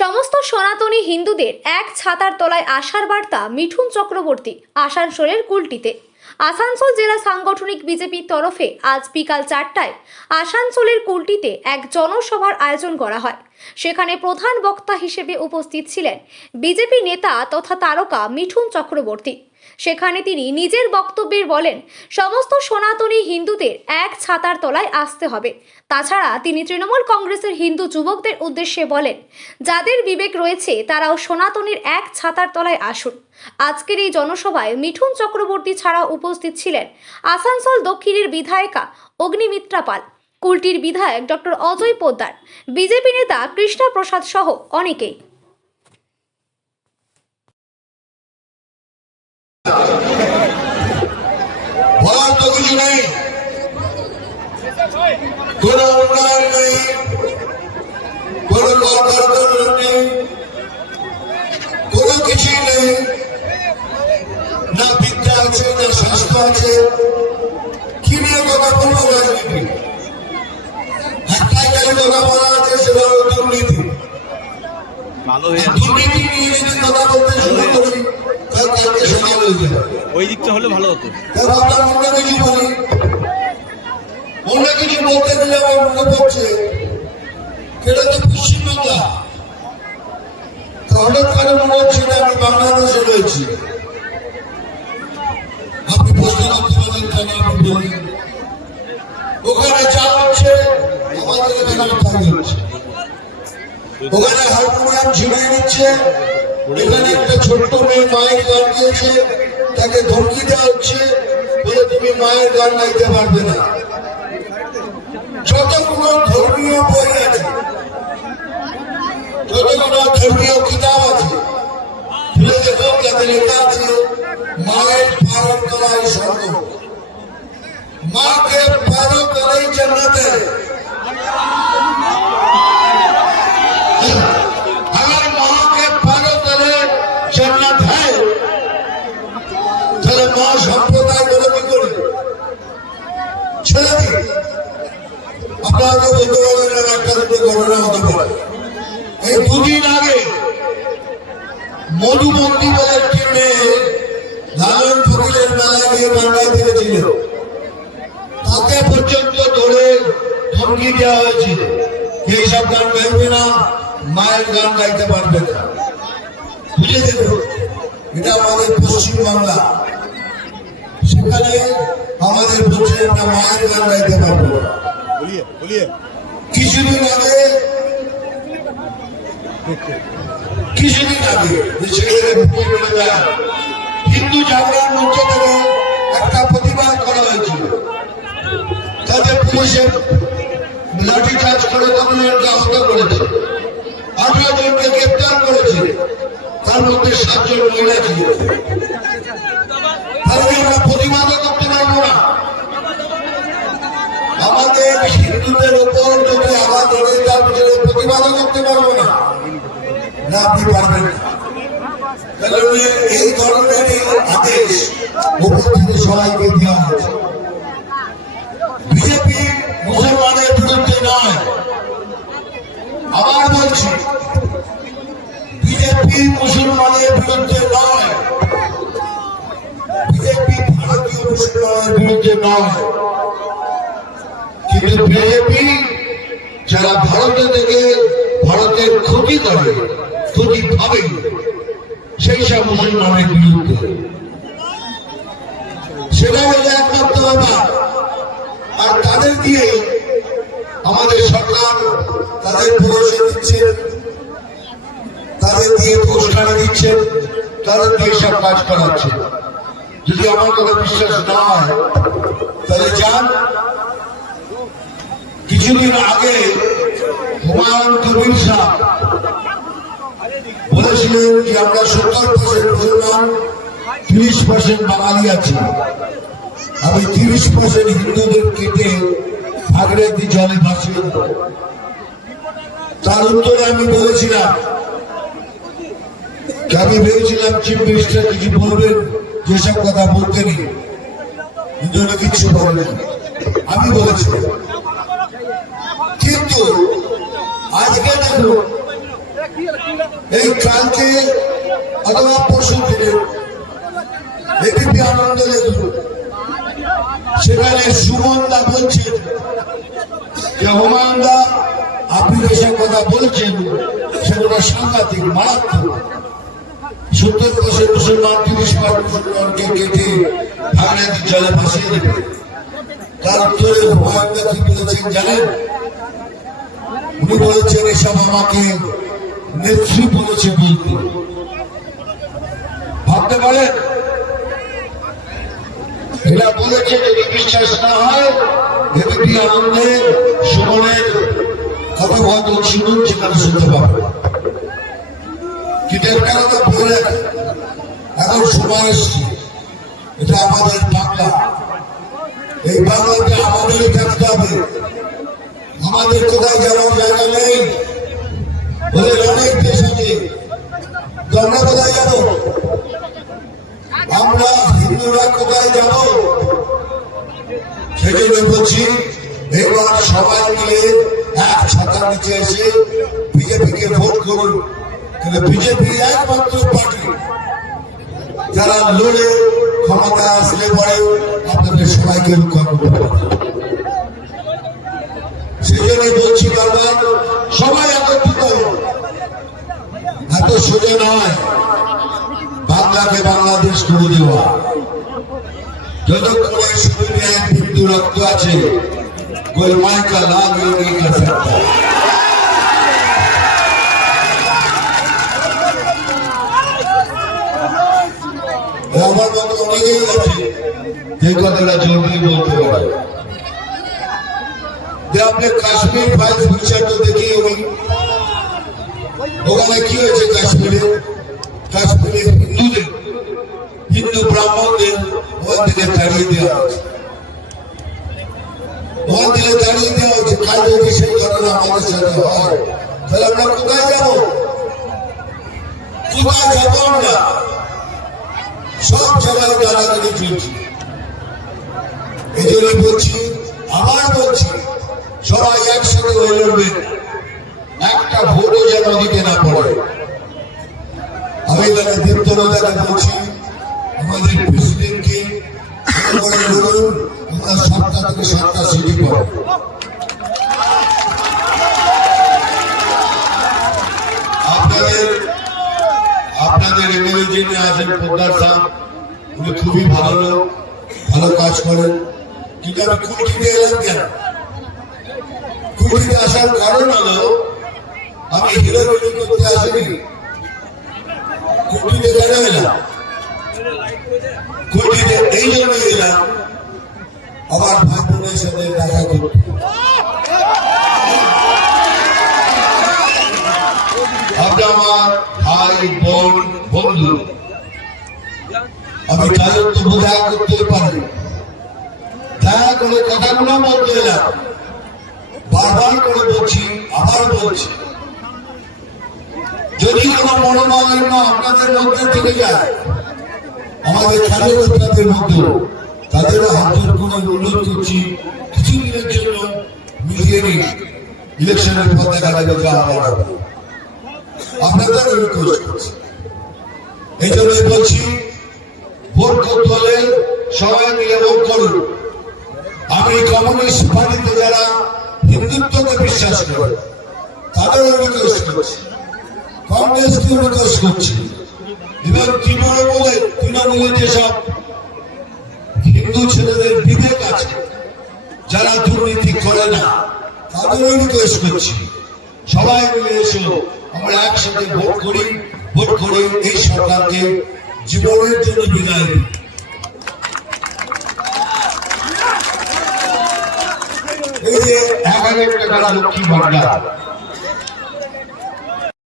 সমস্ত সনাতনী হিন্দুদের এক ছাতার তলায় আসার বার্তা মিঠুন চক্রবর্তী আসানসোলের কুলটিতে। আসানসোল জেলা সাংগঠনিক বিজেপির তরফে আজ বিকাল 4টায় আসানসোলের কুলটিতে এক জনসভার আয়োজন করা হয়। সেখানে প্রধান বক্তা হিসেবে উপস্থিত ছিলেন বিজেপি নেতা তথা তারকা মিঠুন চক্রবর্তী। সেখানে তিনি নিজের বক্তব্যে বলেন, সমস্ত সনাতনী হিন্দুদের এক ছাতার তলায় আসতে হবে। তাছাড়া তিনি তৃণমূল কংগ্রেসের হিন্দু যুবকদের উদ্দেশ্যে বলেন, যাদের বিবেক রয়েছে তারাও সনাতনীর এক ছাতার তলায় আসুন। আজকের এই জনসভায় মিঠুন চক্রবর্তী ছাড়াও উপস্থিত ছিলেন আসানসোল দক্ষিণের বিধায়িকা অগ্নিমিত্রা পাল, কুলটির বিধায়ক ডক্টর অজয় পোদ্দার, বিজেপি নেতা কৃষ্ণা প্রসাদ সহ অনেকেই। বলার তো কিছু নেই, কোন উন্নয়ন নেই, কোন কলকারখানা নেই, কোন কিছুই নেই, না বিদ্যা আছে না স্বাস্থ্য আছে। কি নিয়ে কথা বলবো? রাজনীতি একটাই কালে কথা বলা আছে, সেটা হলো দুর্নীতি। দুর্নীতি নিয়ে যদি কথা বলতে শুরু করি তাহলে কালকে সকাল হয়ে যাবে। ওই দিকটা হলে ভালো হতো। অন্য কিছু বলি, অন্য কিছু বলতে গেলে আমার মনে পড়ছে এটা তো পশ্চিমবাংলা। হঠাৎ করে মনে হচ্ছে না আমি বাংলাদেশে রয়েছি। আপনি প্রশ্ন করতে পারেন কেন আপনি বলি, ওখানে চা হচ্ছে, আমাদের এখানে থাকি হচ্ছে। ওখানে হারমোনিয়াম ঝিলিয়ে নিচ্ছে, এখানে একটা ছোট্ট মেয়ে মায়ের গান দিয়েছে, তাকে ধমকি দেওয়া হচ্ছে বলে তুমি মায়ের গান গাইতে পারবে না। যতগুলো ধর্মীয় বই আছে, যতগুলো ধর্মীয় কিতাব আছে, খুলে দেখো যাতে লেখা আছে মায়ের পায়ের তলায় স্বর্গ, মাকে পায়ের তলায় জান্নাতে। अगर माँ के पैरों तले जन्नत है তাহলে মা সম্প্রদায় বলে কি করে ছেড়ে দিই? আপনারা তো বলতে পারবেন একটা দুটো ঘটনা হতে পারে। এই দুদিন আগে মধুমন্তি বলে একটি মেয়ে লালন ফকিরের মেলায় গিয়ে গান গাইতে গেছিল, তাকে পর্যন্ত ধরে ধমকি দেওয়া হয়েছিল এইসব গান গাইবে না, মায়ের গান গাইতে পারবে না। বুঝে দেখো, এটা আমাদের পশ্চিমবাংলা। সেখানে আমাদের বলছে আমরা মায়ের গান গাইতে পারবো। কিছুদিন আগে হিন্দু জাগরণ মঞ্চ থেকে একটা প্রতিবাদ করা হয়েছিল, তাতে পুলিশের লাঠি চার্জ করে তরুণীকে আহত করেছে, 18 জনকে গ্রেপ্তার করেছে, তার মধ্যে 7 জন মহিলা ছিল। তাহলে আমরা প্রতিবাদও করতে পারবো না? আমাদের হিন্দুদের উপর যদি আঘাত হবে তার পিছনে প্রতিবাদও করতে পারবো না? না, আপনি পারবেন না। এই ধরনের আদেশ উপর থেকে সবাইকে দেওয়া হয়েছে। বিজেপি মুসলমানের বিরুদ্ধে নয়, আবার বলছি বিজেপি মুসলমানের বিরুদ্ধে নয়, বিজেপি ভারতীয় মুসলমানের বিরুদ্ধে নয়। কিন্তু বিজেপি যারা ভারত থেকে ভারতের ক্ষতি করে, ক্ষতি ভাবে, সেই সব মুসলমানের বিরুদ্ধে। সেটা হলো একমাত্র ব্যাপার। আর তাদের দিয়ে আমাদের সরকার তাদের ভরসা দিচ্ছে, তাদের দিয়ে পুরস্কার দিচ্ছে, তাদের দিয়ে সব কাজ করাচ্ছে। যদি আমার কথা বিশ্বাস না হয় তাহলে যান, কিছুদিন আগে হুমায়ুন কবির সাহেব বলেছিলেন যে আমরা 70% মুসলমান, 30% বাঙালি আছি। আমি 30% হিন্দুদের কেটে ভাগীরথী জলে ভাসিয়ে দেব। তার উত্তরে আমি বলেছিলাম, আমি ভেবেছিলাম চিফ মিনিস্টার কিছু বলবেন, যেসব কথা বলতে নেই, কিন্তু কিছু বলবেন। আমি বলেছিলাম, কিন্তু আজকে দেখুন এই কালকে অথবা পরশু দিনে এবিপি আনন্দ দেখুন, সেখানে সুমন দা বলছেন যে হুমায়ুন দা আপনি যেসব কথা বলছেন সেগুলো সাংঘাতিক মারাত্মক। 70% মুসলমান 30% মুসলমানকে কেটে ভাগনাদির জলে ভাসিয়ে দেবে। তার উত্তরে হুমায়ুন দা কি বলেছেন জানেন? উনি বলেছেন এসব আমাকে নেত্রী বলেছে বলতে। ভাবতে পারেন? এটা বলেছে যদি বিশ্বাস না হয় এবিপি আনন্দে সুমনের কথোপকথন শুনুন, সেখানে শুনতে পাবেন। কিন্তু একটা কথা বলে রাখি, এখন সময় এসছে, এটা আমাদের বাংলা, এই বাংলাতে আমাদেরই থাকতে হবে। আমাদের কোথায় যাওয়ার জায়গা নেই, ওদের অনেক দেশ আছে, তো আমরা কোথায় যাব? আমরা হিন্দুরা কোথায় যাব? সেই জন্য বলছি এবার সবাই মিলে এক ছাতার নিচে এসে বিজেপিকে ভোট করুন। বিজেপি একমাত্র পার্টি যারা লড়ে ক্ষমতায় আসলে পরে আপনাদের সবাইকে রক্ষা করতে পারে। সেই জন্যই বলছি বারবার সবাই একত্রিত হন। এত সোজা নয় বাংলাকে বাংলাদেশ করে দেওয়া। যতক্ষণ শরীরে এক বিন্দু রক্ত আছে গোলমাল কা লাভ नहीं कर सकता। আমার মতো অনেকেই আছে যে কথাটা জলদি বলতে পারে। যে আপনি কাশ্মীর ফাইলস বিচারটা দেখিয়ে ওখানে কি হয়েছে? কাশ্মীরে হিন্দুদের, হিন্দু ব্রাহ্মণদের ওখান থেকে তাড়িয়ে দেওয়া হয়েছে। ওখান থেকে তাড়িয়ে দেওয়া হয়েছে। কাল যদি সেই ঘটনা আমাদের সাথে হয় তাহলে আমরা কোথায় যাব? কোথায় যাব? আমরা সব জায়গায় দাঁড়াদাঁড়ি চলছি। এই জন্য বলছি, আবার বলছি, সবাই একসাথে হয়ে লড়বেন, একটা ভোটও যেন দিতে না পড়ে। আমি তাকে দীপ্তরতাকে বলছি, আমাদের প্রেসিডেন্টকে লড়ুন, আমরা 7টা থেকে 7টা সিটি পাবো। আপনাদের এমএলএ যিনি আছেন পোদ্দার সাহেব, উনি খুবই ভালো লোক, ভালো কাজ করেন। কিন্তু আমি কুটিতে এলাম কেন? কুটিতে আসার কারণ হলো আমি হিরোগিরি করতে আসিনি। কুটিতে কেন এলাম? কুটিতে এই জন্য এলাম আমার ভাই বোনের সাথে দেখা করতে। আপনি আমার ভাই বোন বন্ধু, আমি তাদের তো দেখা করতে পারি। দেখা করে কথাগুলো বলতে এলাম, বারবার করে বলছি, আবার বলছি, যদি কোনো মনোমালিন্য আপনাদের মধ্যে থেকে যায়, আমাদের কার্যকর্তাদের মধ্যে, তাদেরও হাত জোর করে অনুরোধ করছি, কিছুদিনের জন্য মিলিয়ে নিন, ইলেকশনের পর দেখা যাবে যা হওয়ার হবে। আপনাদের রিকোয়েস্ট করছি, এই জন্যই বলছি ভোট করতে হলে সবাই মিলে ভোট করুন। আমি কমিউনিস্ট পার্টিতে যারা হিন্দুত্বকে বিশ্বাস করে তাদেরও রিকোয়েস্ট করছি, কংগ্রেসকেও রিকোয়েস্ট করছি, এবং তৃণমূলের যেসব হিন্দু ছেলেদের বিবেক আছে, যারা দুর্নীতি করে না, তাদেরও রিকোয়েস্ট করছি, সবাই মিলে এসো, আমরা একসাথে ভোট করি, ভোট করে এই সরকারকে জীবনের জন্য বিদায় দিই। এই যে 1000 টাকা লক্ষ্মী ভান্ডার,